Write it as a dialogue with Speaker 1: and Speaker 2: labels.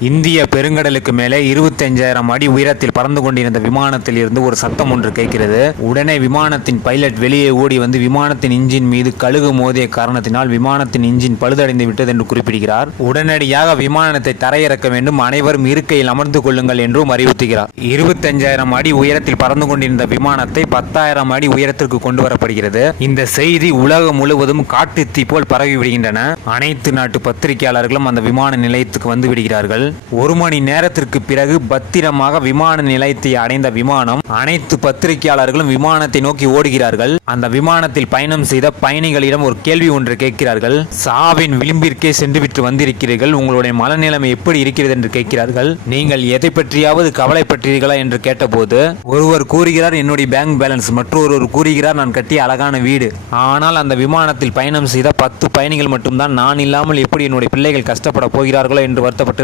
Speaker 1: இந்திய பெருங்கடலுக்கு மேலே இருபத்தஞ்சாயிரம் அடி உயரத்தில் பறந்து கொண்டிருந்த விமானத்தில் இருந்து ஒரு சத்தம் ஒன்று கேட்கிறது. உடனே விமானத்தின் பைலட் வெளியே ஓடி வந்து விமானத்தின் இன்ஜின் மீது கழுகு மோதிய காரணத்தினால் விமானத்தின் இன்ஜின் பழுதடைந்து விட்டது என்று குறிப்பிடுகிறார். உடனடியாக விமானத்தை தரையிறக்க வேண்டும். அனைவரும் இருக்கையில் அமர்ந்து கொள்ளுங்கள் என்றும் அறிவுறுத்துகிறார். இருபத்தஞ்சாயிரம் அடி உயரத்தில் பறந்து கொண்டிருந்த விமானத்தை பத்தாயிரம் அடி உயரத்திற்கு கொண்டு வரப்படுகிறது. இந்த செய்தி உலகம் முழுவதும் காட்டுத்தீ போல் பரவி விடுகின்றன. அனைத்து நாட்டு பத்திரிகையாளர்களும் அந்த விமான நிலையத்துக்கு வந்து விடுகிறார்கள். ஒரு மணி நேரத்திற்கு பிறகு பத்திரமாக விமான நிலையத்தை அடைந்த விமானம் அனைத்து பத்திரிகையாளர்களும் விமானத்தை நோக்கி ஓடுகிறார்கள். அந்த விமானத்தில் பயணம் செய்த பயணிகளிடம் ஒரு கேள்வி ஒன்று கேட்கிறார்கள். சாவின் விளிம்பிற்கே சென்றுவிட்டு வந்திருக்கிறீர்கள். உங்களுடைய மனநிலைமை எப்படி இருக்கிறது என்று கேட்கிறார்கள். நீங்கள் எதை பற்றியாவது கவலைப்பட்டீர்களா என்று கேட்டபோது ஒருவர் கூறுகிறார் என்னுடைய பேங்க் பேலன்ஸ் மற்றொருவர் கூறுகிறார் நான் கட்டிய அழகான வீடு. ஆனால் அந்த விமானத்தில் பயணம் செய்த பத்து பயணிகள் மட்டும்தான் நான் இல்லாமல் எப்படி என்னுடைய பிள்ளைகள் கஷ்டப்பட போகிறார்களோ என்று வருத்தப்பட்டு